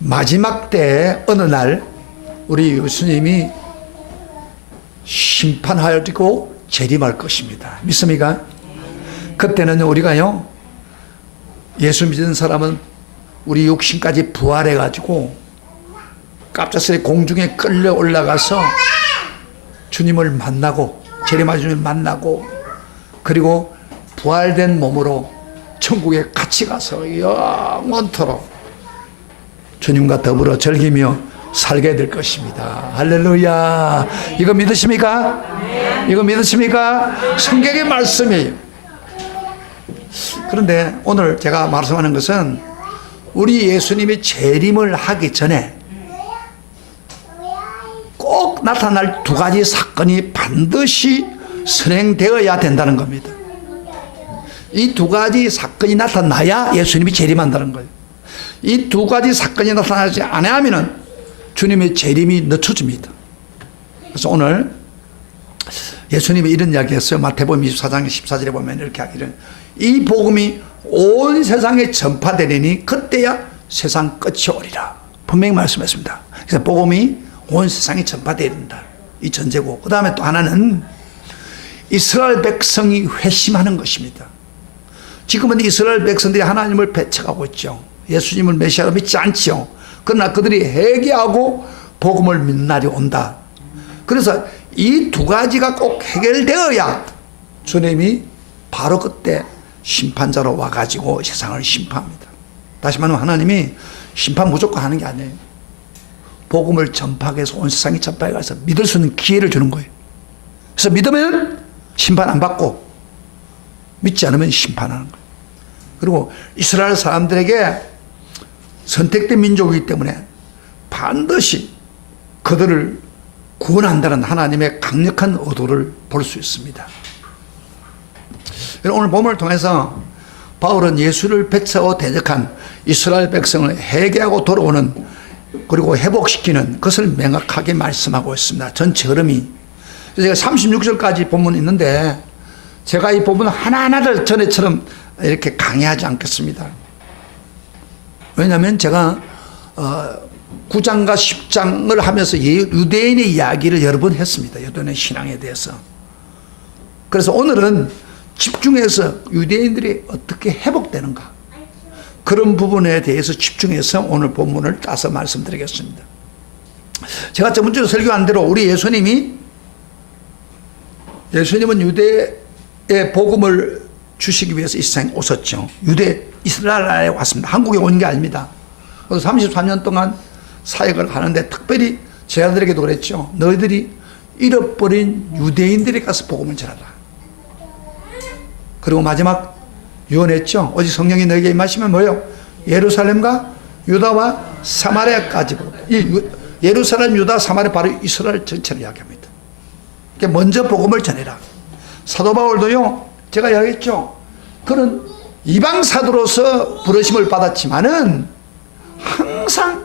마지막 때 어느 날 우리 예수님이 심판하시고 재림할 것입니다. 믿습니까? 그때는 우리가요, 예수 믿는 사람은 우리 육신까지 부활해 가지고 갑작스레 공중에 끌려 올라가서 주님을 만나고, 재림하신 주님을 만나고, 그리고 부활된 몸으로 천국에 같이 가서 영원토록 주님과 더불어 즐기며 살게 될 것입니다. 할렐루야. 이거 믿으십니까? 이거 믿으십니까? 성경의 말씀이에요. 그런데 오늘 제가 말씀하는 것은 우리 예수님이 재림을 하기 전에 꼭 나타날 두 가지 사건이 반드시 선행되어야 된다는 겁니다. 이 두 가지 사건이 나타나야 예수님이 재림한다는 거예요. 이 두 가지 사건이 나타나지 않으면 주님의 재림이 늦춰집니다. 그래서 오늘 예수님이 이런 이야기 했어요. 마태복음 24장 14절에 보면 이렇게 하기를, 이 복음이 온 세상에 전파되리니 그때야 세상 끝이 오리라. 분명히 말씀했습니다. 그래서 복음이 온 세상에 전파되어야 된다. 이 전제고, 그 다음에 또 하나는 이스라엘 백성이 회심하는 것입니다. 지금은 이스라엘 백성들이 하나님을 배척하고 있죠. 예수님을 메시아로 믿지 않죠. 그러나 그들이 회개하고 복음을 믿는 날이 온다. 그래서 이 두 가지가 꼭 해결되어야 주님이 바로 그때 심판자로 와가지고 세상을 심판합니다. 다시 말하면 하나님이 심판 무조건 하는 게 아니에요. 복음을 전파하기 위해서 온 세상이 전파해 가서 믿을 수 있는 기회를 주는 거예요. 그래서 믿으면 심판 안 받고, 믿지 않으면 심판하는 거예요. 그리고 이스라엘 사람들에게 선택된 민족이기 때문에 반드시 그들을 구원한다는 하나님의 강력한 의도를 볼 수 있습니다. 오늘 본문을 통해서 바울은 예수를 배척하고 대적한 이스라엘 백성을 회개하고 돌아오는, 그리고 회복시키는 것을 명확하게 말씀하고 있습니다. 전체 흐름이. 제가 36절까지 본문이 있는데 제가 이 본문 하나하나를 전에처럼 이렇게 강의하지 않겠습니다. 왜냐하면 제가 9장과 10장을 하면서 유대인의 이야기를 여러 번 했습니다. 유대인의 신앙에 대해서. 그래서 오늘은 집중해서 유대인들이 어떻게 회복되는가, 그런 부분에 대해서 집중해서 오늘 본문을 따서 말씀드리겠습니다. 제가 저번주에 설교한 대로 우리 예수님은 유대의 복음을 주시기 위해서 이 세상에 오셨죠. 이스라엘에 왔습니다. 한국에 온 게 아닙니다. 그래서 33년 동안 사역을 하는데 특별히 제 아들에게도 그랬죠. 너희들이 잃어버린 유대인들에 가서 복음을 전하라. 그리고 마지막 유언했죠. 오직 성령이 너에게 임하시면 뭐예요? 예루살렘과 유다와 사마리아까지. 이 예루살렘, 유다, 사마리아 바로 이스라엘 전체를 이야기합니다. 그러니까 먼저 복음을 전해라. 사도 바울도요, 제가 이야기했죠. 그는 이방 사도로서 부르심을 받았지만은 항상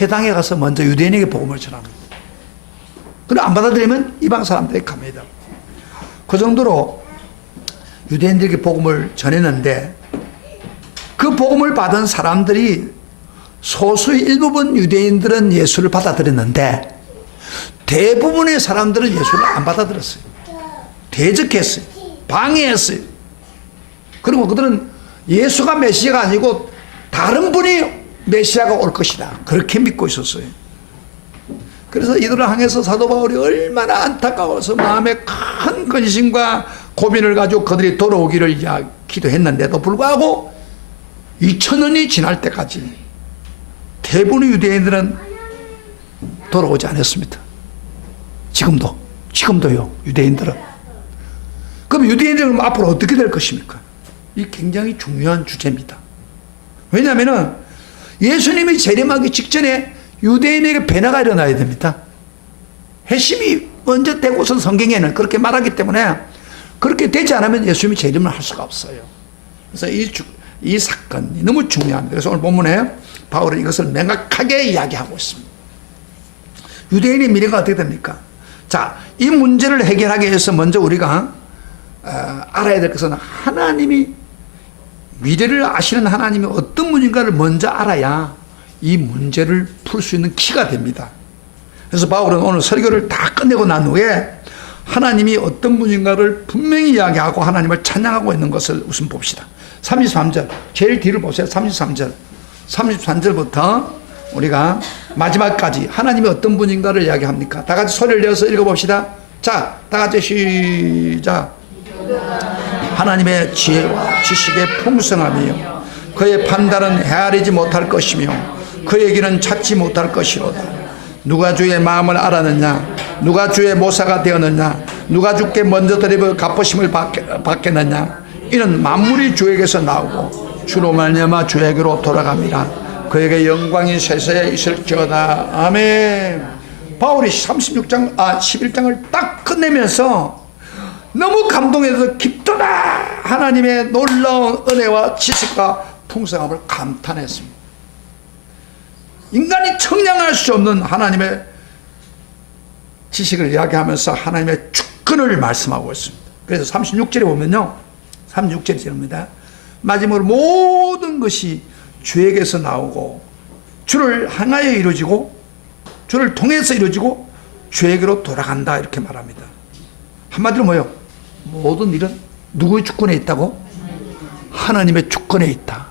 회당에 가서 먼저 유대인에게 복음을 전합니다. 그럼 안 받아들이면 이방 사람들에게 갑니다. 그 정도로 유대인들에게 복음을 전했는데, 그 복음을 받은 사람들이 소수의 일부분 유대인들은 예수를 받아들였는데 대부분의 사람들은 예수를 안 받아들였어요. 대적했어요. 방해했어요. 그리고 그들은 예수가 메시아가 아니고 다른 분이 메시아가 올 것이다, 그렇게 믿고 있었어요. 그래서 이들을 향해서 사도 바울이 얼마나 안타까워서 마음에 큰 근심과 고민을 가지고 그들이 돌아오기를 기도했는데도 불구하고 2000년이 지날 때까지 대부분의 유대인들은 돌아오지 않았습니다. 지금도요, 유대인들은. 그럼 유대인들은 앞으로 어떻게 될 것입니까? 이 굉장히 중요한 주제입니다. 왜냐하면 예수님이 재림하기 직전에 유대인에게 변화가 일어나야 됩니다. 회심이 먼저 되고선 성경에는 그렇게 말하기 때문에 그렇게 되지 않으면 예수님이 재림을 할 수가 없어요. 그래서 이 사건이 너무 중요합니다. 그래서 오늘 본문에 바울은 이것을 명확하게 이야기하고 있습니다. 유대인의 미래가 어떻게 됩니까? 자, 이 문제를 해결하기 위해서 먼저 우리가 알아야 될 것은 하나님이, 미래를 아시는 하나님이 어떤 분인가를 먼저 알아야 이 문제를 풀 수 있는 키가 됩니다. 그래서 바울은 오늘 설교를 다 끝내고 난 후에 하나님이 어떤 분인가를 분명히 이야기하고 하나님을 찬양하고 있는 것을 우선 봅시다. 33절 제일 뒤를 보세요. 33절 33절부터 우리가 마지막까지 하나님이 어떤 분인가를 이야기합니까? 다 같이 소리를 내어서 읽어봅시다. 자, 다 같이 시작. 하나님의 지혜와 지식의 풍성함이요 그의 판단은 헤아리지 못할 것이며 그의 길은 찾지 못할 것이로다. 누가 주의 마음을 알았느냐? 누가 주의 모사가 되었느냐? 누가 주께 먼저 드리고 갚으심을 받겠느냐? 이는 만물이 주에게서 나오고 주로 말미암아 주에게로 돌아갑니다. 그에게 영광이 세세에 있을지어다. 아멘. 바울이 11장을 딱 끝내면서 너무 감동해서 깊도다 하나님의 놀라운 은혜와 지식과 풍성함을 감탄했습니다. 인간이 청량할 수 없는 하나님의 지식을 이야기하면서 하나님의 주권을 말씀하고 있습니다. 그래서 36절에 보면요, 36절이 이럽니다. 마지막으로 모든 것이 주에게서 나오고 주를 향하여 이루어지고 주를 통해서 이루어지고 주에게로 돌아간다 이렇게 말합니다. 한마디로 뭐예요? 모든 일은 누구의 주권에 있다고? 하나님의 주권에 있다.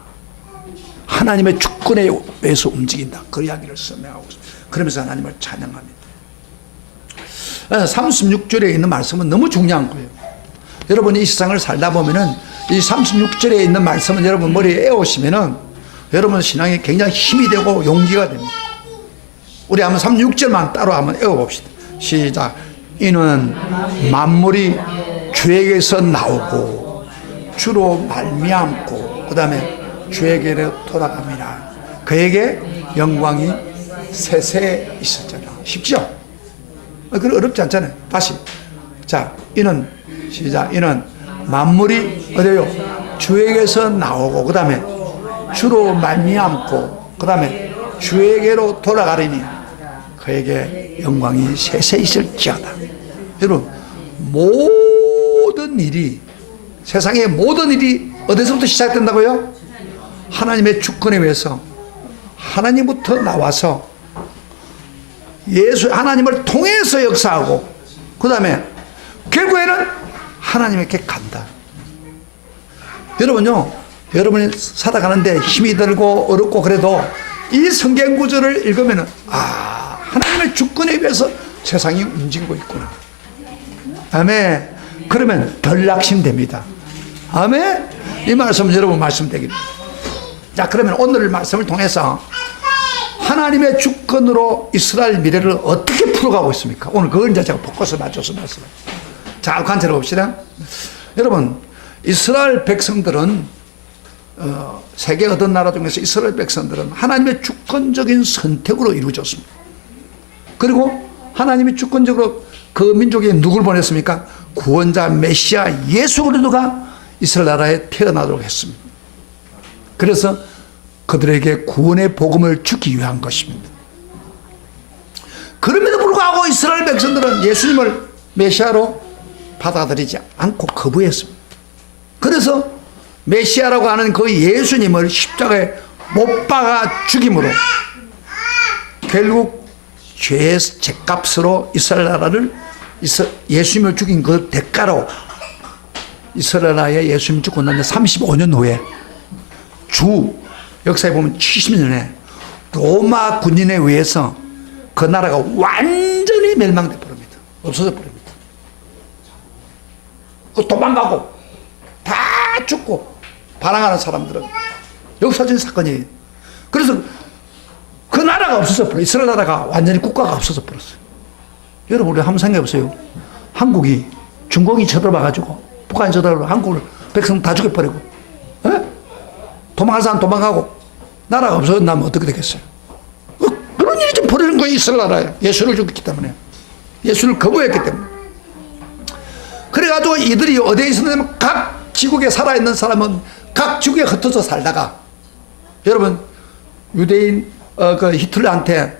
하나님의 주권에 의해서 움직인다. 그 이야기를 설명하고 있습니다. 그러면서 하나님을 찬양합니다. 36절에 있는 말씀은 너무 중요한 거예요. 여러분이 이 세상을 살다 보면은 이 36절에 있는 말씀은 여러분 머리에 애우시면은 여러분 신앙이 굉장히 힘이 되고 용기가 됩니다. 우리 한번 36절만 따로 한번 애워봅시다. 시작. 이는 만물이 주에게서 나오고 주로 말미암고 그 다음에 주에게로 돌아갑니다. 그에게 영광이 세세에 있었잖아. 쉽죠? 그래 어렵지 않잖아요. 다시. 자, 이는 시작. 이는 만물이 어디요? 주에게서 나오고 그 다음에 주로 말미암고 그 다음에 주에게로 돌아가리니 그에게 영광이 세세 있을지어다. 여러분 모든 일이 세상의 모든 일이 어디서부터 시작된다고요? 하나님의 주권에 의해서 하나님부터 나와서 하나님을 통해서 역사하고 그 다음에 결국에는 하나님에게 간다. 여러분요, 여러분이 살아가는데 힘이 들고 어렵고 그래도 이 성경 구절을 읽으면 하나님의 주권에 의해서 세상이 움직이고 있구나. 아멘. 그러면 덜 낙심됩니다. 아멘. 이 말씀은 여러분 말씀되겠습니다. 자, 그러면 오늘 말씀을 통해서 하나님의 주권으로 이스라엘 미래를 어떻게 풀어가고 있습니까? 오늘 그걸 이제 제가 포커스 맞춰서 말씀을 잘 관찰해 봅시다. 여러분, 이스라엘 백성들은 세계 어떤 나라 중에서 이스라엘 백성들은 하나님의 주권적인 선택으로 이루어졌습니다. 그리고 하나님이 주권적으로 그 민족에 누굴 보냈습니까? 구원자 메시아 예수 그리스도가 이스라엘 나라에 태어나도록 했습니다. 그래서 그들에게 구원의 복음을 주기 위한 것입니다. 그럼에도 불구하고 이스라엘 백성들은 예수님을 메시아로 받아들이지 않고 거부했습니다. 그래서 메시아라고 하는 그 예수님을 십자가에 못 박아 죽임으로 결국 죄의 죗값으로 이스라엘 나라를 예수님을 죽인 그 대가로 이스라엘 나라에 예수님 죽고 난 35년 후에 역사에 보면 70년에 로마 군인에 의해서 그 나라가 완전히 멸망돼 버립니다. 없어져 버립니다. 도망가고 다 죽고 반항하는 사람들은 역사적인 사건이에요. 그래서 그 나라가 없어져 버려요. 이스라엘 나라가 완전히 국가가 없어져 버렸어요. 여러분 우리 한번 생각해 보세요. 한국이 중국이 쳐들어와가지고 북한이 쳐들어와 한국을 백성 다 죽여버리고 도망갈 사람 도망가고 나라가 없어졌다면 어떻게 되겠어요? 그런 일이 좀 벌어지는 거예요. 이스라엘 나라에 예수를 죽였기 때문에 예수를 거부했기 때문에. 그래가지고 이들이 어디에 있었냐면 각 지국에 살아있는 사람은 각 지국에 흩어져 살다가 여러분 유대인 그 히틀러한테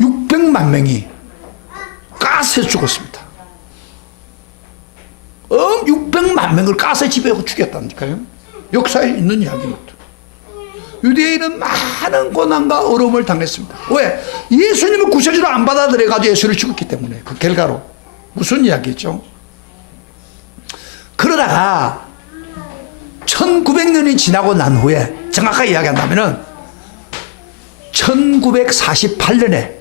600만 명이 가스에 죽었습니다. 600만 명을 가스에 지배하고 죽였다니까요. 역사에 있는 이야기입니다. 유대인은 많은 고난과 어려움을 당했습니다. 왜? 예수님을 구세주로 안 받아들여가지고 예수를 죽였기 때문에. 그 결과로. 무슨 이야기죠? 그러다가 1900년이 지나고 난 후에 정확하게 이야기한다면 1948년에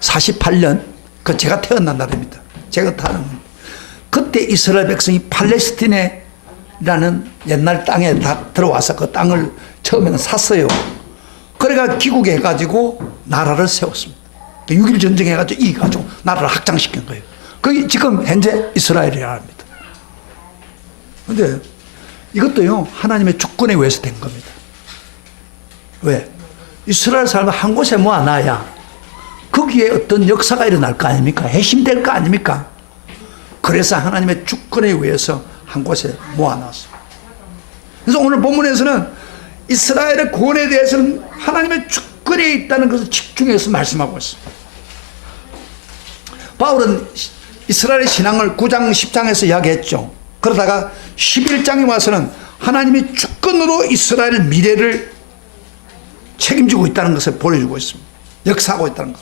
48년 그 제가 태어난 날입니다. 제가 태어난 그때 이스라엘 백성이 팔레스틴에 라는 옛날 땅에 다 들어와서 그 땅을 처음에는 샀어요. 그래가 귀국해가지고 나라를 세웠습니다. 6.1 전쟁해가지고 이겨가지고 나라를 확장시킨 거예요. 그게 지금 현재 이스라엘이라 합니다. 근데 이것도요, 하나님의 주권에 의해서 된 겁니다. 왜? 이스라엘 사람을 한 곳에 모아놔야 거기에 어떤 역사가 일어날 거 아닙니까? 해심될 거 아닙니까? 그래서 하나님의 주권에 의해서 한 곳에 모아놨어요. 그래서 오늘 본문에서는 이스라엘의 구원에 대해서는 하나님의 주권에 있다는 것을 집중해서 말씀하고 있습니다. 바울은 이스라엘의 신앙을 9장 10장에서 이야기했죠. 그러다가 11장에 와서는 하나님의 주권으로 이스라엘 미래를 책임지고 있다는 것을 보여주고 있습니다. 역사하고 있다는 것.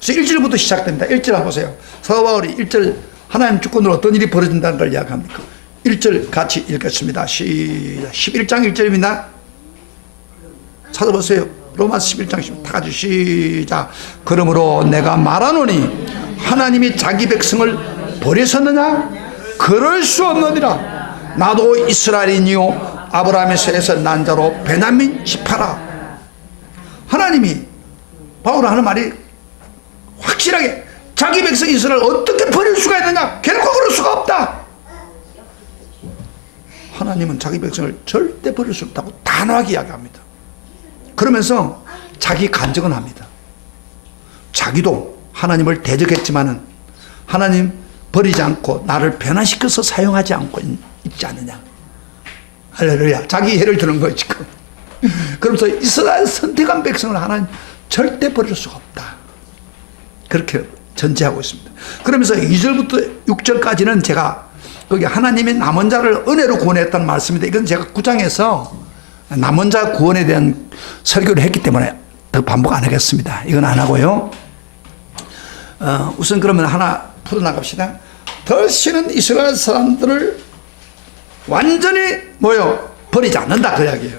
그래서 1절부터 시작됩니다. 1절 한번 보세요. 사도 바울이 1절 하나님 주권으로 어떤 일이 벌어진다는 걸 이야기합니까? 1절 같이 읽겠습니다. 시작. 11장 1절입니다. 찾아보세요. 로마서 11장 10절 다 같이 시작. 그러므로 내가 말하노니 하나님이 자기 백성을 버리셨느냐? 그럴 수 없느니라. 나도 이스라엘인이요 아브라함의 세에서 난 자로 베냐민 지파라. 하나님이 바울 하는 말이 확실하게 자기 백성 이스라엘을 어떻게 버릴 수가 있느냐? 결코 그럴 수가 없다. 하나님은 자기 백성을 절대 버릴 수 없다고 단호하게 이야기합니다. 그러면서 자기 간증은 합니다. 자기도 하나님을 대적했지만은 하나님 버리지 않고 나를 변화시켜서 사용하지 않고 있지 않느냐. 할렐루야. 자기 예를 드는 거예요 지금. 그러면서 이스라엘 선택한 백성을 하나님 절대 버릴 수가 없다. 그렇게 전제하고 있습니다. 그러면서 2절부터 6절까지는 제가 거기 하나님의 남은 자를 은혜로 구원했다는 말씀인데 이건 제가 9장에서 남은 자 구원에 대한 설교를 했기 때문에 더 반복 안 하겠습니다. 이건 안 하고요. 우선 그러면 하나 풀어나갑시다. 다시는 이스라엘 사람들을 완전히 버리지 않는다 그 이야기예요.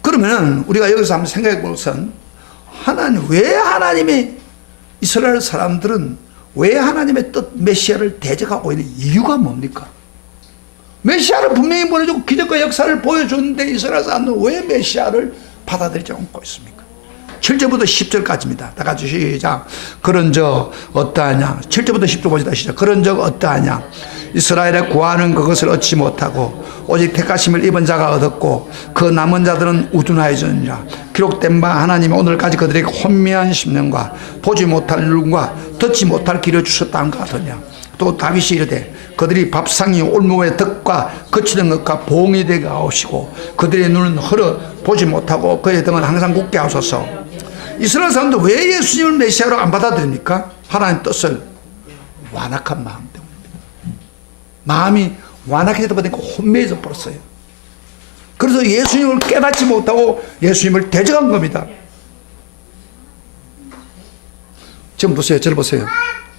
그러면 우리가 여기서 한번 생각해 볼 것은 왜 하나님이 이스라엘 사람들은 왜 하나님의 뜻 메시아를 대적하고 있는 이유가 뭡니까? 메시아를 분명히 보내주고 기적과 역사를 보여줬는데 이스라엘 사람들은 왜 메시아를 받아들이지 않고 있습니까? 7절부터 10절까지입니다. 다 같이 시작. 그런즉 어떠하냐? 7절부터 10절 보시다 시작. 그런즉 어떠하냐? 이스라엘에 구하는 그것을 얻지 못하고 오직 택하심을 입은 자가 얻었고 그 남은 자들은 우둔하여졌느니라. 기록된 바 하나님이 오늘까지 그들에게 혼미한 심령과 보지 못할 눈과 듣지 못할 귀를 주셨다는 것 같으냐. 또 다윗이 이르되 그들이 밥상이 올무의 덕과 거치는 것과 봉이 되게 하시고 그들의 눈은 흘어 보지 못하고 그의 등은 항상 굳게 하소서. 이스라엘 사람들 왜 예수님을 메시아로 안 받아들입니까? 하나님 뜻을 완악한 마음 때문입니다. 마음이 완악해져 버리니까 혼미해져 버렸어요. 그래서 예수님을 깨닫지 못하고 예수님을 대적한 겁니다. 지금 보세요. 저를 보세요.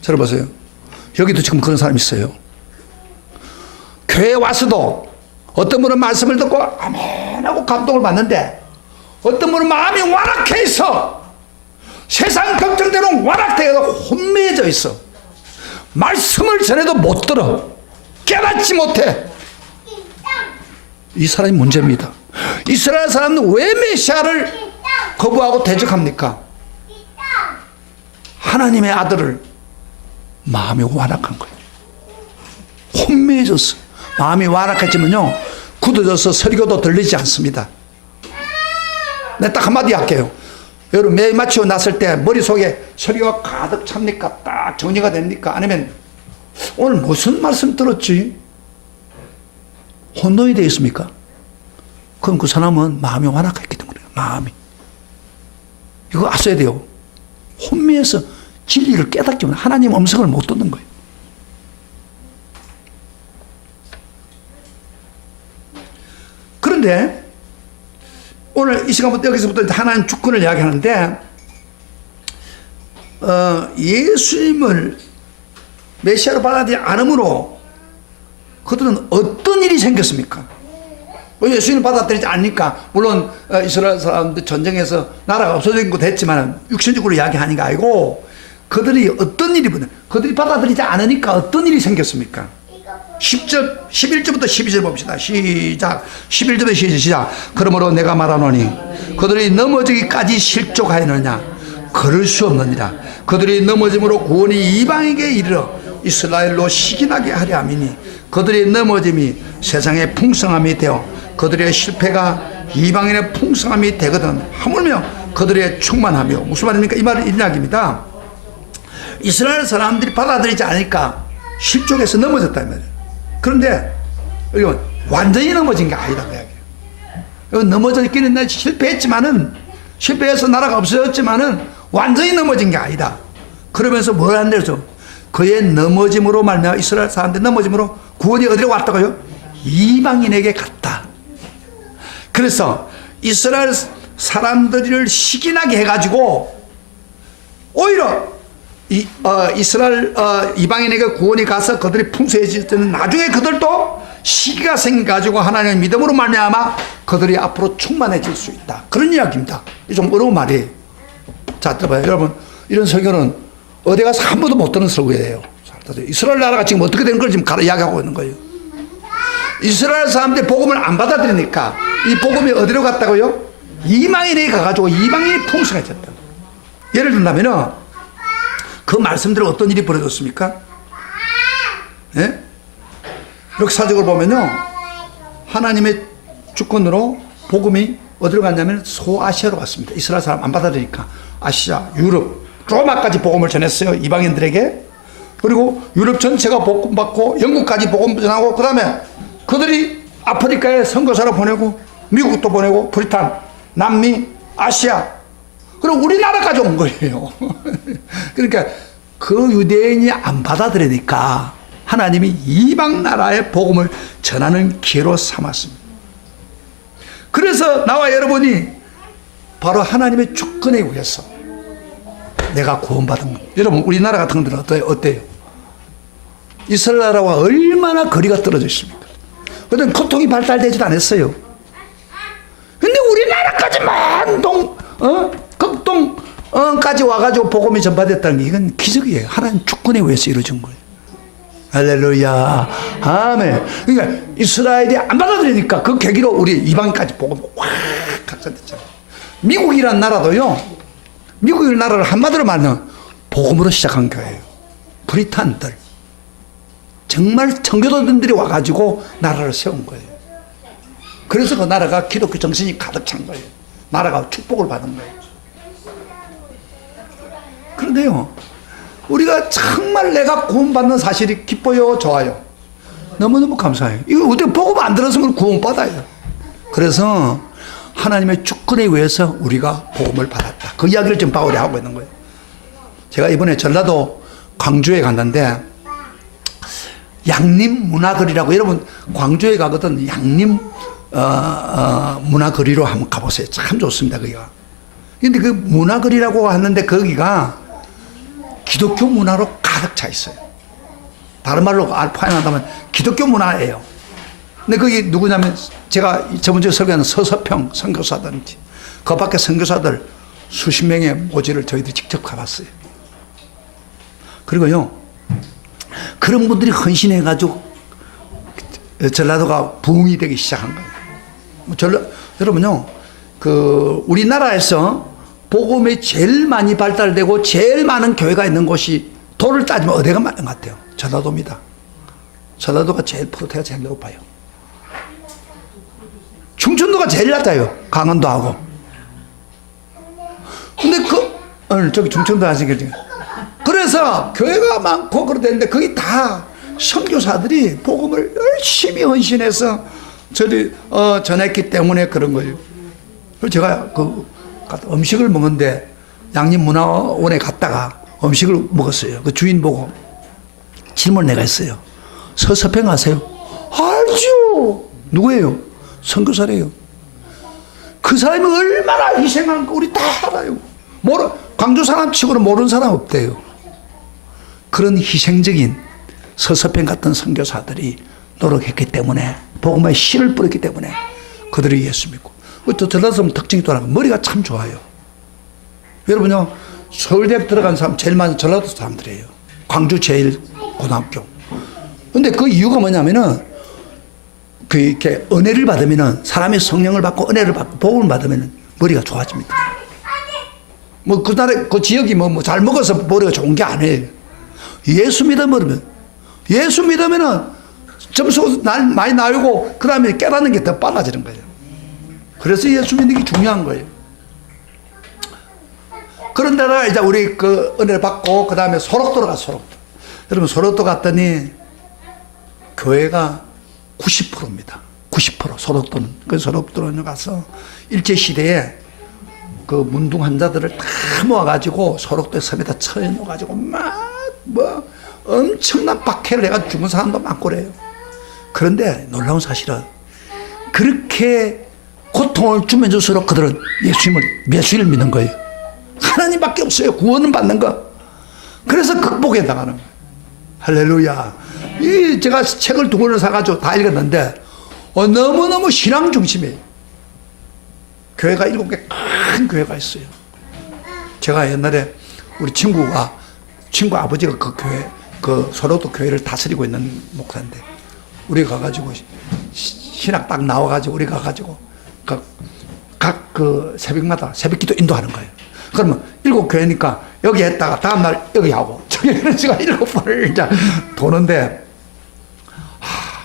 저를 보세요. 여기도 지금 그런 사람이 있어요. 교회에 와서도 어떤 분은 말씀을 듣고 아멘하고 감동을 받는데 어떤 분은 마음이 완악해 있어. 세상 걱정대로 완악되어 혼미해져 있어. 말씀을 전해도 못 들어. 깨닫지 못해. 이 사람이 문제입니다. 이스라엘 사람은 왜 메시아를 거부하고 대적합니까? 하나님의 아들을 마음이 완악한 거예요. 혼미해졌어. 마음이 완악해지면요 굳어져서 설교도 들리지 않습니다. 내가 딱 한마디 할게요. 여러분 매일 마치고 났을 때 머릿속에 설교가 가득 찹니까? 딱 정리가 됩니까? 아니면 오늘 무슨 말씀 들었지? 혼돈이 되어 있습니까? 그럼 그 사람은 마음이 완악했기 때문에 마음이 이거 아셔야 돼요. 혼미해서 진리를 깨닫지 못해 하나님 음성을 못 듣는 거예요. 그런데 오늘 이 시간부터 여기서부터 하나님 주권을 이야기하는데 예수님을 메시아로 받아들이지 않으므로 그들은 어떤 일이 생겼습니까? 예수님을 받아들이지 않으니까 물론 이스라엘 사람들 전쟁에서 나라가 없어진 것도 했지만 육신적으로 이야기하는 게 아니고 그들이 어떤 일이 그들이 받아들이지 않으니까 어떤 일이 생겼습니까? 10절, 11절부터 12절 봅시다. 시작. 11절부터 시작. 그러므로 내가 말하노니 그들이 넘어지기까지 실족하였느냐? 그럴 수 없느니라. 그들이 넘어짐으로 구원이 이방에게 이르러 이스라엘로 시기나게 하려 함이니 그들의 넘어짐이 세상의 풍성함이 되어 그들의 실패가 이방인의 풍성함이 되거든. 하물며 그들의 충만하며. 무슨 말입니까? 이 말은 이야기입니다. 이스라엘 사람들이 받아들이지 않으니까 실족해서 넘어졌다 이 말이에요. 그런데 여러분 완전히 넘어진 게 아니다 그 이야기예요. 넘어졌기는 실패해서 나라가 없어졌지만은 완전히 넘어진 게 아니다. 그러면서 뭘 한대죠? 그의 넘어짐으로 말미암아 이스라엘 사람들이 넘어짐으로 구원이 어디로 왔다고요? 이방인에게 갔다. 그래서 이스라엘 사람들을 시기나게 해가지고 오히려 이스라엘 이방인에게 구원이 가서 그들이 풍성해질 때는 나중에 그들도 시기가 생겨가지고 하나님의 믿음으로 말미암아 그들이 앞으로 충만해질 수 있다. 그런 이야기입니다. 이 좀 어려운 말이에요. 자, 들어봐요. 여러분, 이런 설교는 어디 가서 한 번도 못 듣는 설교예요. 이스라엘 나라가 지금 어떻게 되는 걸 지금 이야기하고 있는 거예요. 이스라엘 사람들이 복음을 안 받아들이니까 이 복음이 어디로 갔다고요? 이방인에게 가가지고 이방인이 풍성해졌다. 예를 든다면은 그 말씀대로 어떤 일이 벌어졌습니까? 예? 이렇게 사적으로 보면요. 하나님의 주권으로 복음이 어디로 갔냐면 소아시아로 갔습니다. 이스라엘 사람 안 받아들이니까 아시아, 유럽, 로마까지 복음을 전했어요. 이방인들에게. 그리고 유럽 전체가 복음 받고 영국까지 복음 전하고 그 다음에 그들이 아프리카에 선교사로 보내고 미국도 보내고 브리탄, 남미, 아시아 그리고 우리나라까지 온 거예요. 그러니까 그 유대인이 안 받아들이니까 하나님이 이방 나라의 복음을 전하는 기회로 삼았습니다. 그래서 나와 여러분이 바로 하나님의 주권에 의해서 내가 구원받은 겁니다. 여러분 우리나라 같은 것들은 어때요? 이스라엘 나라와 얼마나 거리가 떨어져 있습니까? 그런데 교통이 발달되지도 않았어요. 근데 우리나라까지만 극동까지 와가지고 복음이 전파됐다는 게 이건 기적이에요. 하나님 주권에 의해서 이루어진 거예요. 할렐루야. 아멘. 그러니까 이스라엘이 안 받아들이니까 그 계기로 우리 이방까지 복음이 확 확산됐잖아요. 미국이란 나라도요. 미국이라는 나라를 한마디로 말하면 복음으로 시작한 거예요. 브리탄들. 정말 청교도들이 와가지고 나라를 세운 거예요. 그래서 그 나라가 기독교 정신이 가득 찬 거예요. 나라가 축복을 받은 거예요. 그런데요, 우리가 정말 내가 구원받는 사실이 기뻐요, 좋아요? 너무너무 감사해요. 이거 어떻게 복음 안 들었으면 구원받아요. 그래서 하나님의 주권에 의해서 우리가 복음을 받았다. 그 이야기를 지금 바울이 하고 있는 거예요. 제가 이번에 전라도 광주에 갔는데 양림 문화거리라고, 여러분 광주에 가거든 양림 문화거리로 한번 가보세요. 참 좋습니다. 거기가. 근데 그 문화거리라고 하는데 거기가 기독교 문화로 가득 차 있어요. 다른 말로 표현한다면 기독교 문화예요. 근데 거기 누구냐면 제가 저번 주에 설교한 서서평 선교사들인지 그 밖에 선교사들 수십 명의 모지를 저희들이 직접 가봤어요. 그리고요, 그런 분들이 헌신해가지고 전라도가 부흥이 되기 시작한 거예요. 여러분요, 우리나라에서 복음이 제일 많이 발달되고 제일 많은 교회가 있는 곳이 도를 따지면 어디가 맞는 것 같아요? 전라도입니다. 전라도가 제일 포텐트가 제일 높아요. 충청도가 제일 낮아요. 강원도하고. 근데 저기 충청도 아시겠죠? 그래서 교회가 많고 그러는데 거기 다 선교사들이 복음을 열심히 헌신해서 전했기 때문에 그런 거예요. 그래서 제가 음식을 먹는데 양림문화원에 갔다가 음식을 먹었어요. 그 주인 보고 질문을 내가 했어요. 서서평 아세요? 알죠. 누구예요? 선교사래요. 그 사람이 얼마나 희생한 거 우리 다 알아요. 광주 사람 치고는 모르는 사람 없대요. 그런 희생적인 서서편 같은 선교사들이 노력했기 때문에, 복음의 씨를 뿌렸기 때문에 그들이 예수 믿고. 또 전라도 사람 특징이 또 하나, 머리가 참 좋아요. 여러분요, 서울대학 들어간 사람 제일 많이 전라도 사람들이에요. 광주 제일고등학교. 근데 그 이유가 뭐냐면은, 이렇게 은혜를 받으면은, 사람이 성령을 받고 은혜를 받고 복음을 받으면은 머리가 좋아집니다. 그 나라, 그 지역이 잘 먹어서 머리가 좋은 게 아니에요. 예수 믿으면은 점수 많이 나오고, 그 다음에 깨닫는 게 더 빨라지는 거예요. 그래서 예수 믿는 게 중요한 거예요. 그런데다가 이제 우리 그 은혜를 받고, 그 다음에 소록도로 가, 소록도. 여러분, 소록도 갔더니 교회가 90%입니다. 90%, 소록도는. 그 소록도로 가서 일제시대에 그 문둥 환자들을 다 모아가지고 소록도에 섬에다 쳐놓아가지고 엄청난 박해를 해가지고 죽은 사람도 많고 그래요. 그런데 놀라운 사실은 그렇게 고통을 주면서도 그들은 예수를 믿는 거예요. 하나님밖에 없어요. 구원은 받는 거. 그래서 극복해 나가는 거예요. 할렐루야. 제가 책을 2권을 사가지고 다 읽었는데, 너무너무 신앙 중심이에요. 교회가 7개 큰 교회가 있어요. 제가 옛날에 우리 친구 아버지가 그 교회, 그 소록도 교회를 다스리고 있는 목사인데, 우리 가가지고 신학 딱 나와가지고 우리 가가지고 각 새벽마다 새벽 기도 인도하는 거예요. 그러면 7교회니까 여기 했다가 다음날 여기 하고 저기 이런 식으로 7번을 이제 도는데,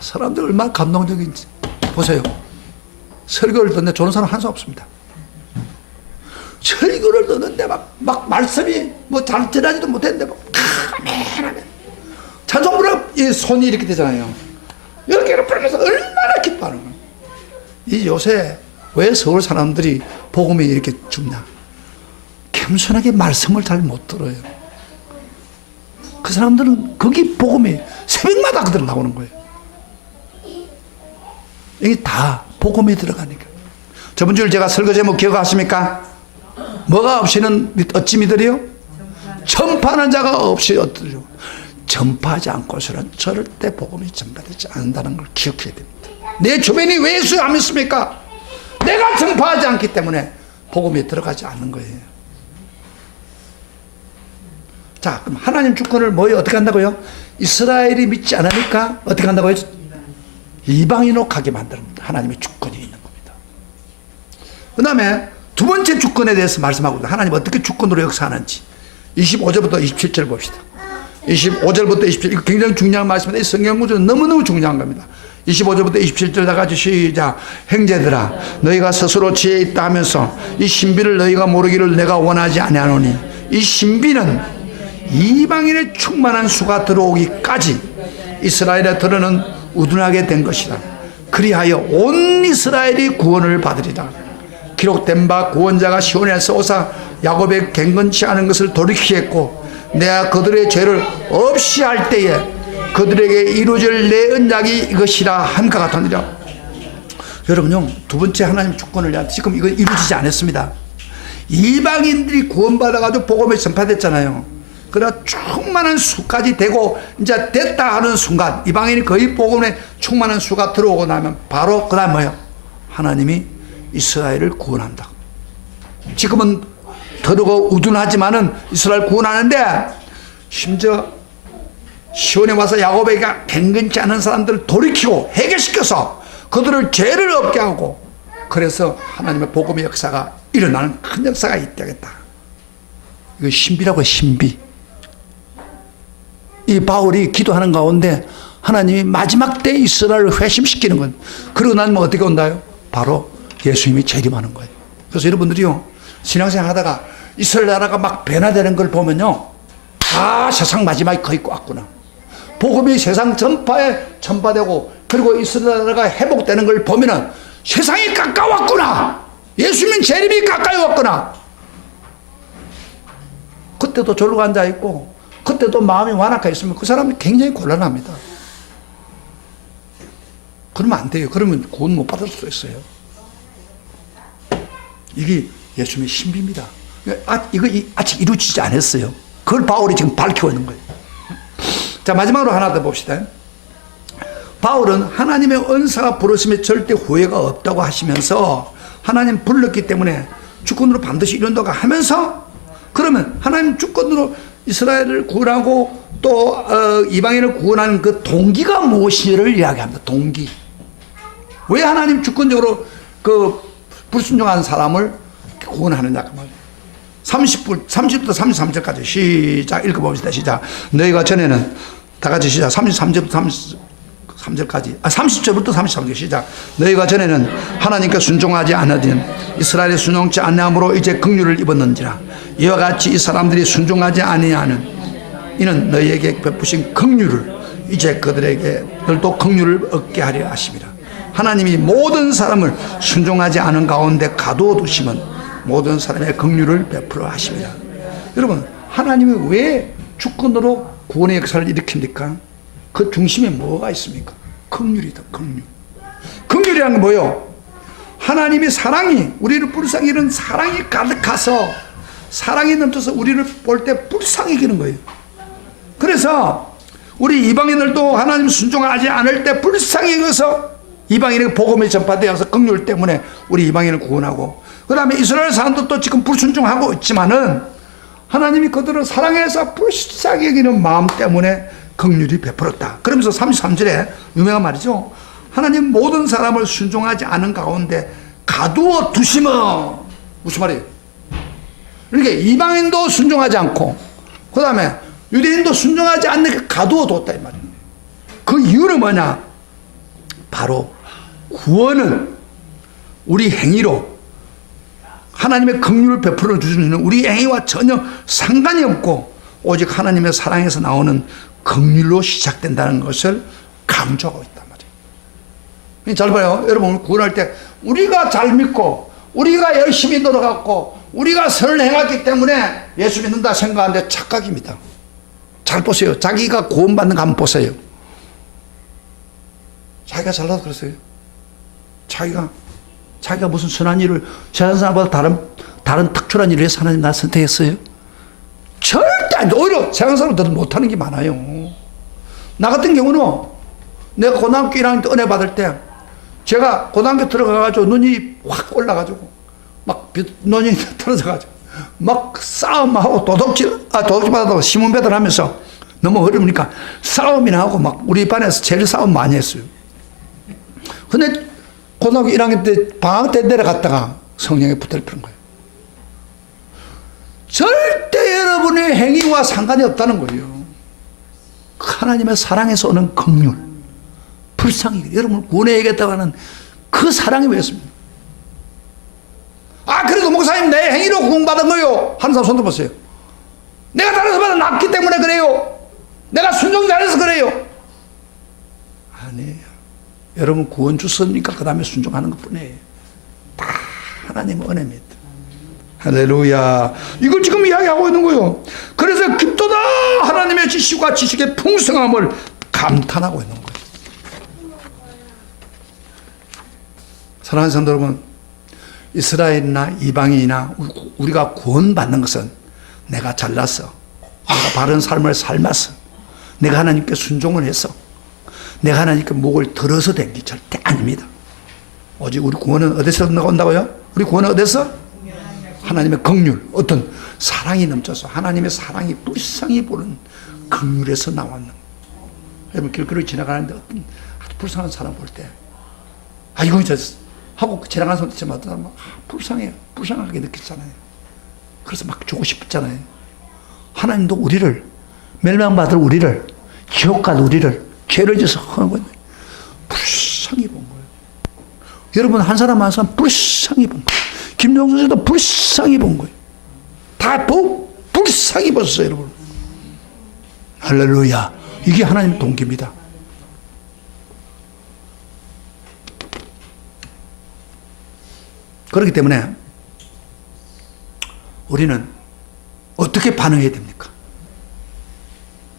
사람들 얼마나 감동적인지 보세요. 설교를 듣는데 좋은 사람 한 수 없습니다. 설교를 듣는데 막 말씀이 잘 전하지도 못했는데 아멘 찬송 부르면 이 손이 이렇게 되잖아요. 이렇게 부르면서 얼마나 기뻐하는 거예요. 이 요새 왜 서울 사람들이 복음이 이렇게 춥냐? 겸손하게 말씀을 잘 못 들어요. 그 사람들은 거기 복음이 새벽마다 그들 나오는 거예요. 이게 다 복음이 들어가니까. 저번 주에 제가 설교 제목 기억하십니까? 뭐가 없이는 어찌 믿으리요? 전파하는 자가 없이 어떠리요? 전파하지 않고서는 절대 복음이 전파되지 않는다는 걸 기억해야 됩니다. 내 주변이 왜 예수 안 믿습니까? 내가 전파하지 않기 때문에 복음이 들어가지 않는 거예요. 자, 그럼 하나님 주권을 어떻게 한다고요? 이스라엘이 믿지 않으니까 어떻게 한다고요? 이방인으로 가게 만듭니다. 하나님의 주권이 있는 겁니다. 그 다음에 두 번째 주권에 대해서 말씀하고 있습니다. 하나님 어떻게 주권으로 역사하는지 25절부터 27절 봅시다. 25절부터 27절, 이거 굉장히 중요한 말씀인데 이 성경 구조는 너무너무 중요한 겁니다. 25절부터 27절 다 같이 시작. 형제들아, 너희가 스스로 지혜 있다 하면서 이 신비를 너희가 모르기를 내가 원하지 아니하노니, 이 신비는 이방인의 충만한 수가 들어오기까지 이스라엘에 들어는 우둔하게 된 것이다. 그리하여 온 이스라엘이 구원을 받으리라. 기록된 바 구원자가 시온에서 오사 야곱의 갱건치 않은 것을 돌이키게 했고, 내가 그들의 죄를 없이 할 때에 그들에게 이루어질 내 언약이 이것이라 함과 같으니라. 여러분요, 두 번째 하나님 주권을 지금 이거 이루어지지 않았습니다. 이방인들이 구원받아가지고 복음이 전파됐잖아요. 그러나 충만한 수까지 되고 이제 됐다 하는 순간, 이방인이 거의 복음에 충만한 수가 들어오고 나면 바로 그 다음 뭐예요? 하나님이 이스라엘을 구원한다. 지금은 더러고 우둔하지만은 이스라엘 구원하는데, 심지어 시온에 와서 야곱에게 갱근치 않은 사람들을 돌이키고 해결시켜서 그들을 죄를 없게 하고, 그래서 하나님의 복음의 역사가 일어나는 큰 역사가 있다겠다. 이거 신비라고 해요. 신비. 이 바울이 기도하는 가운데 하나님이 마지막 때 이스라엘을 회심시키는 건, 그러고 나면 어떻게 온다요? 바로 예수님이 재림하는 거예요. 그래서 여러분들이요, 신앙생활 하다가 이스라엘 나라가 막 변화되는 걸 보면요, 세상 마지막이 거의 왔구나. 복음이 세상 전파에 전파되고, 그리고 이스라엘 나라가 회복되는 걸 보면은 세상이 가까웠구나. 예수님 재림이 가까이 왔구나. 그때도 졸고 앉아 있고, 그때도 마음이 완악해 있으면 그 사람이 굉장히 곤란합니다. 그러면 안 돼요. 그러면 구원 못 받을 수도 있어요. 이게 예수님의 신비입니다. 이거 아직 이루어지지 않았어요. 그걸 바울이 지금 밝히고 있는 거예요. 자, 마지막으로 하나 더 봅시다. 바울은 하나님의 은사가 부르심에 절대 후회가 없다고 하시면서 하나님 불렀기 때문에 주권으로 반드시 이룬다고 하면서, 그러면 하나님 주권으로 이스라엘을 구원하고 또 이방인을 구원하는 그 동기가 무엇인지를 이야기합니다. 동기. 왜 하나님 주권적으로 그 불순종한 사람을 구원하느냐 그 말이에요. 30부터 33절까지 시작 읽어봅시다. 시작. 너희가 전에는 다 같이 시작. 33절부터 33절까지 30절부터 33절 시작. 너희가 전에는 하나님께 순종하지 않으든 이스라엘에 순종치 않으므로 이제 긍휼을 입었는지라. 이와 같이 이 사람들이 순종하지 아니하는 이는 너희에게 베푸신 긍휼을 이제 그들에게들도 긍휼을 얻게 하려 하심이라. 하나님이 모든 사람을 순종하지 않은 가운데 가두어 두시면 모든 사람의 긍휼을 베풀어 하십니다. 여러분, 하나님이 왜 주권으로 구원의 역사를 일으킵니까? 그 중심에 뭐가 있습니까? 긍휼이다. 긍휼. 긍휼이라는 게 뭐예요? 하나님의 사랑이, 우리를 불쌍히 여기는 사랑이 가득해서, 사랑이 넘쳐서 우리를 볼 때 불쌍히 여기는 거예요. 그래서 우리 이방인들도 하나님 순종하지 않을 때 불쌍히 여겨서 이방인에게 복음이 전파되어서 긍휼 때문에 우리 이방인을 구원하고, 그 다음에 이스라엘 사람들도 지금 불순종하고 있지만은 하나님이 그들을 사랑해서 불쌍히 여기는 마음 때문에 긍휼이 베풀었다. 그러면서 33절에 유명한 말이죠. 하나님 모든 사람을 순종하지 않은 가운데 가두어 두시면, 무슨 말이에요? 그러니까 이방인도 순종하지 않고 그 다음에 유대인도 순종하지 않는 가두어 뒀다 이 말이에요. 그 이유는 뭐냐? 바로 구원은 우리 행위로 하나님의 긍휼을 베풀어 주시는 우리 행위와 전혀 상관이 없고 오직 하나님의 사랑에서 나오는 긍휼로 시작된다는 것을 강조하고 있단 말이에요. 잘 봐요. 여러분, 구원할 때 우리가 잘 믿고 우리가 열심히 노력하고 우리가 선을 행했기 때문에 예수 믿는다 생각하는데 착각입니다. 잘 보세요. 자기가 구원받는 거 한번 보세요. 자기가 잘나서 그랬어요. 자기가 무슨 선한 일을 세상 사람보다 다른 특출한 일을 해서 하나님 나 선택했어요? 절대 안 돼. 오히려 세상 사람들은 못하는 게 많아요. 나 같은 경우는 내가 고등학교 1학년 때 은혜 받을 때 제가 고등학교 들어가가지고 눈이 확 올라가지고 막 눈이 떨어져가지고 막 싸움하고 도둑질 받아도 시문배들 하면서 너무 어려우니까 싸움이나 하고 막 우리 반에서 제일 싸움 많이 했어요. 근데 고등학교 1학년 때 방학 때 내려갔다가 성령에 붙들리는 거예요. 절대 여러분의 행위와 상관이 없다는 거예요. 하나님의 사랑에서 오는 긍휼, 불쌍히 여러분을 구원해야겠다고 하는 그 사랑이 왜였습니까? 그래도 목사님 내 행위로 구원받은 거요. 하는 사람 손 들어보세요. 내가 다른 사람보다 낫기 때문에 그래요. 내가 순종 잘해서 그래요. 아니에요. 여러분 구원 주셨으니까 그 다음에 순종하는 것뿐이에요. 다 하나님의 은혜입니다. 할렐루야. 이걸 지금 이야기하고 있는 거예요. 그래서 깊도다 하나님의 지식과 지식의 풍성함을 감탄하고 있는 거예요. 사랑하는 성도 여러분, 이스라엘이나 이방인이나 우리가 구원받는 것은 내가 잘났어, 내가 바른 삶을 삶았어, 내가 하나님께 순종을 했어, 내가 하나님께 목을 들어서 된 게 절대 아닙니다. 오직 우리 구원은 어디서 나온다고요? 우리 구원은 어디서? 하나님의 긍휼, 어떤 사랑이 넘쳐서 하나님의 사랑이 불쌍히 보는 긍휼에서 나왔는. 여러분 길거리 지나가는데 어떤 아주 불쌍한 사람 볼 때 이거 저 하고 지나가는 사람 때마다 불쌍해요. 불쌍하게 느꼈잖아요. 그래서 막 주고 싶었잖아요. 하나님도 우리를 멸망받을 우리를 지옥 갈 우리를 죄를 져서 하는 거예요. 불쌍히 본 거예요. 여러분 한 사람 한 사람 불쌍히 본 거예요. 김종수 씨도 불쌍히 본 거예요. 다 불쌍히 봤어요, 여러분. 할렐루야. 이게 하나님 동기입니다. 그렇기 때문에 우리는 어떻게 반응해야 됩니까?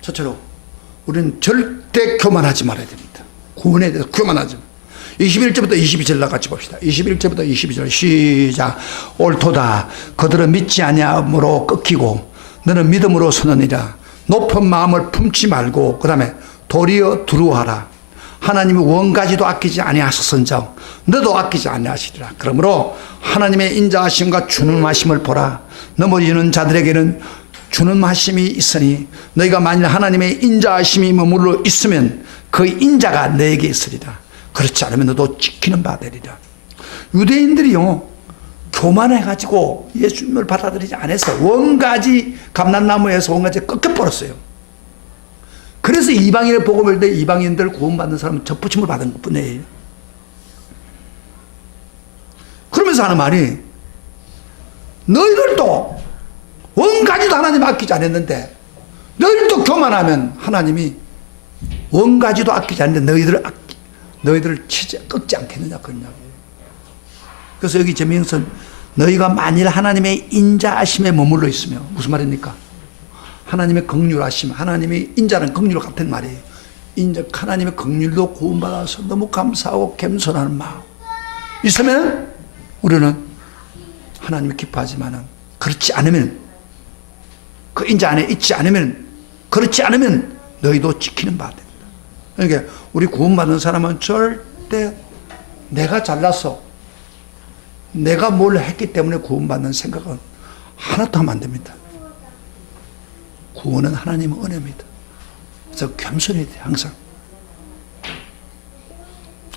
첫째로 우리는 절대 교만하지 말아야 됩니다. 구원에 대해서 교만하지 마. 21절부터 22절 같이 봅시다. 21절부터 22절 시작. 옳도다. 그들은 믿지 아니함으로 꺾이고 너는 믿음으로 서느니라. 높은 마음을 품지 말고 그 다음에 도리어 두려워하라. 하나님이 원가지도 아끼지 아니하셨은즉 너도 아끼지 아니하시리라. 그러므로 하나님의 인자하심과 준엄하심을 보라. 넘어지는 자들에게는 준엄하심이 있으니 너희가 만일 하나님의 인자하심이 머물러 있으면 그 인자가 너에게 있으리라. 그렇지 않으면 너도 지키는 바 되리라. 유대인들이요 교만해가지고 예수님을 받아들이지 않아서 원가지 감람나무에서 원가지 꺾여버렸어요. 그래서 이방인의 복음을 때 이방인들 구원받는 사람은 접붙임을 받은 것뿐이에요. 그러면서 하는 말이 너희들도 원가지도 하나님 아끼지 않았는데 너희들도 교만하면 하나님이 원가지도 아끼지 않는데 너희들을 꺾지 않겠느냐 그런 이야기예요. 그래서 여기 재미있는 것은 너희가 만일 하나님의 인자하심에 머물러 있으면 무슨 말입니까? 하나님의 긍휼하심, 하나님의 인자는 긍휼 같은 말이에요. 하나님의 긍휼도 구원받아서 너무 감사하고 겸손하는 마음 있으면 우리는 하나님이 기뻐하지만은 그렇지 않으면 그 인자 안에 있지 않으면 그렇지 않으면 너희도 지키는 바 됩니다. 그러니까 우리 구원받은 사람은 절대 내가 잘나서 내가 뭘 했기 때문에 구원받는 생각은 하나도 하면 안 됩니다. 구원은 하나님의 은혜입니다. 그래서 겸손해야 돼요. 항상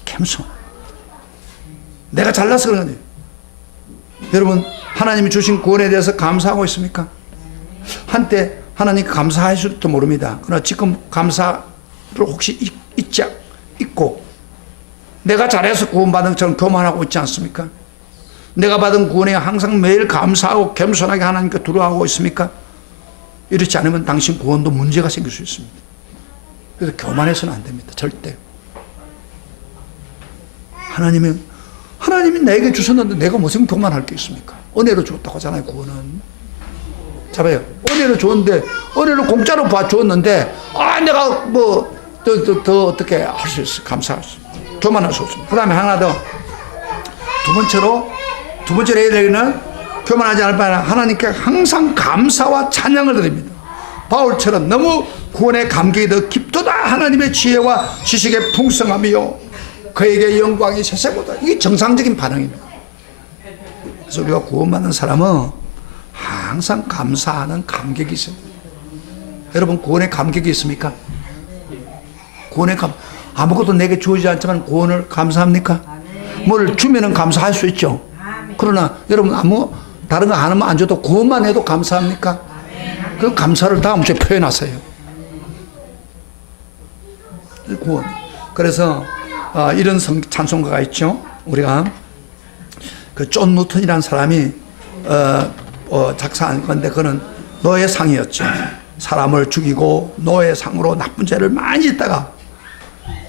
겸손. 내가 잘나서 그런 거예요. 여러분 하나님이 주신 구원에 대해서 감사하고 있습니까? 한때 하나님께 감사하실지도 모릅니다. 그러나 지금 감사를 혹시 잊고 내가 잘해서 구원받은 것처럼 교만하고 있지 않습니까? 내가 받은 구원에 항상 매일 감사하고 겸손하게 하나님께 두려워하고 있습니까? 이렇지 않으면 당신 구원도 문제가 생길 수 있습니다. 그래서 교만해서는 안 됩니다. 절대. 하나님이 나에게 주셨는데 내가 무슨 교만할 게 있습니까? 은혜로 주었다고 하잖아요. 구원은. 잡아요. 은혜로 줬는데 은혜로 공짜로 주었는데 내가 뭐 더 어떻게 할 수 있어? 감사할 수 있어. 교만할 수 없습니다. 그 다음에 하나 더. 두 번째로 해야 되는 교만하지 않을 바에는 하나님께 항상 감사와 찬양을 드립니다. 바울처럼 너무 구원의 감격이 더 깊도다. 하나님의 지혜와 지식의 풍성함이요 그에게 영광이 세세보다. 이게 정상적인 반응입니다. 그래서 우리가 구원받는 사람은 항상 감사하는 감격이 있습니다. 여러분 구원의 감격이 있습니까? 아무것도 내게 주어지지 않지만 구원을 감사합니까? 뭘 주면은 감사할 수 있죠. 그러나 여러분 다른 거 안 하면 안 줘도 구원만 해도 감사합니까? 그 감사를 다음 주에 표현하세요. 구원. 그래서 이런 찬송가가 있죠. 우리가 그 존 누턴이라는 사람이 작사한 건데 그는 노예상이었죠. 사람을 죽이고 노예상으로 나쁜 죄를 많이 짓다가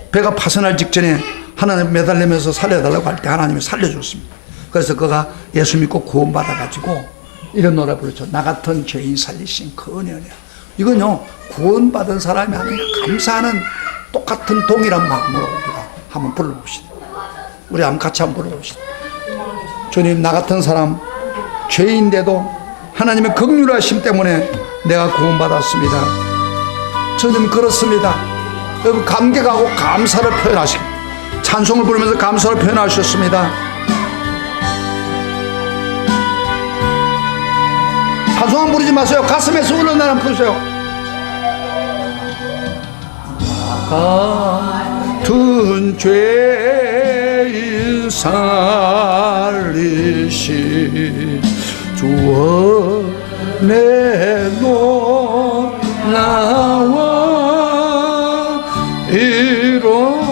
배가 파선할 직전에 하나님 매달리면서 살려달라고 할 때 하나님이 살려줬습니다. 그래서 그가 예수 믿고 구원받아가지고 이런 노래 부르죠. 나 같은 죄인 살리신 그 은혜냐. 이건요 구원받은 사람이 하는 감사하는 똑같은 동일한 마음으로 우리가 한번 불러봅시다. 우리 같이 한번 불러봅시다. 주님, 나 같은 사람 죄인인데도 하나님의 긍휼하심 때문에 내가 구원받았습니다. 주님, 그렇습니다. 여러분 감격하고 감사를 표현하시고 찬송을 부르면서 감사를 표현하셨습니다. 찬송은 부르지 마세요. 가슴에서 우러나는 부르세요. 같은 죄인 살리시 주어 내놓나와 이뤘던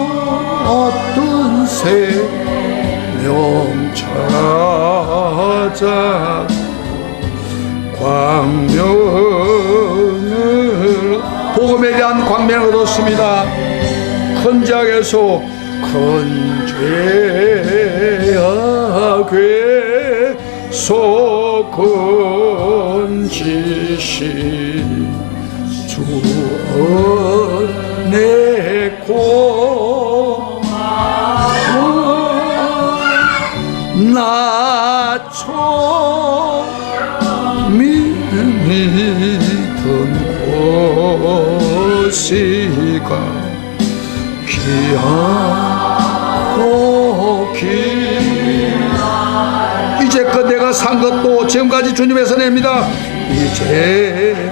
생명 찾아 광명을 복음에 대한 광명을 얻었습니다. 큰 죄악에서 큰 죄악에 건지시 주어 내 고마움 내가 산 것도 지금까지 주님의 선행입니다. 이제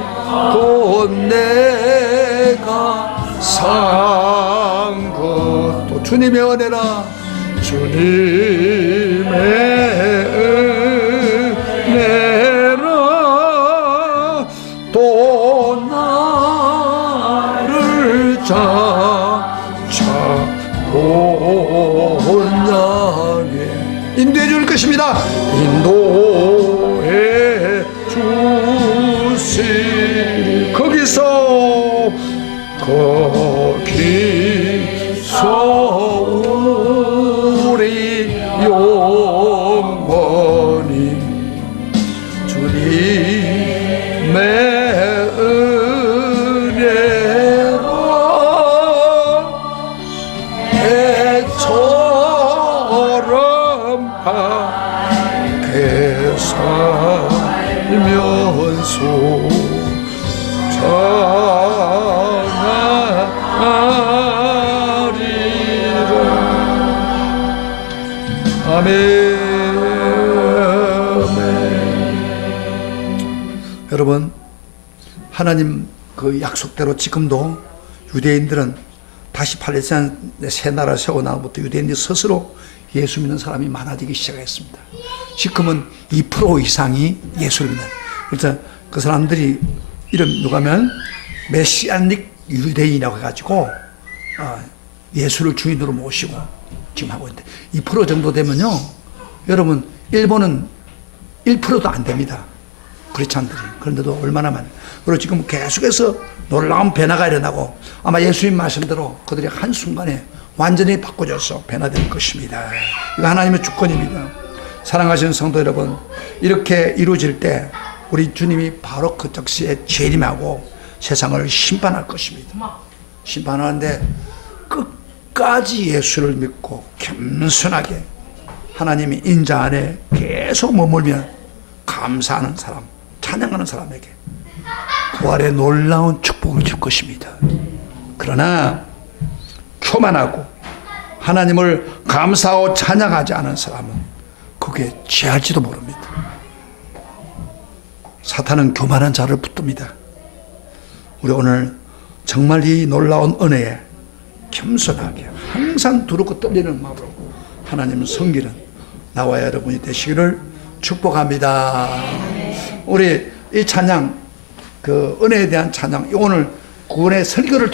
곧 내가 산 것도 주님의 은혜라. 주님의 은혜라. 또 나를 본향에 인도해 줄 것입니다. 인도해 주시리. 거기서 우리 영원히 주님의 은혜로 배처럼 밝게 살면서 아멘. 여러분, 하나님 그 약속대로 지금도 유대인들은 다시 팔레스타인의 새 나라 세워나부터 유대인들이 스스로 예수 믿는 사람이 많아지기 시작했습니다. 지금은 2% 이상이 예수를 믿는. 그래서 그 사람들이 이름 누가면 메시아닉 유대인이라고 해가지고 예수를 주인으로 모시고 지금 하고 있는데 2% 정도 되면요, 여러분 일본은 1%도 안 됩니다. 크리스찬들이. 그런데도 얼마나 많아요. 그리고 지금 계속해서 놀라운 변화가 일어나고 아마 예수님 말씀대로 그들이 한순간에 완전히 바꿔져서 변화될 것입니다. 이거 하나님의 주권입니다. 사랑하시는 성도 여러분, 이렇게 이루어질 때 우리 주님이 바로 그 즉시에 재림하고 세상을 심판할 것입니다. 심판하는데 끝까지 예수를 믿고 겸손하게 하나님이 인자 안에 계속 머물면 감사하는 사람, 찬양하는 사람에게 부활의 놀라운 축복을 줄 것입니다. 그러나 교만하고 하나님을 감사하고 찬양하지 않은 사람은 그게 죄할지도 모릅니다. 사탄은 교만한 자를 붙듭니다. 우리 오늘 정말 이 놀라운 은혜에 겸손하게 항상 두렵고 떨리는 마음으로 하나님을 섬기는 나와 여러분이 되시기를 축복합니다. 우리 이 찬양, 그 은혜에 대한 찬양, 오늘 구원의 설교를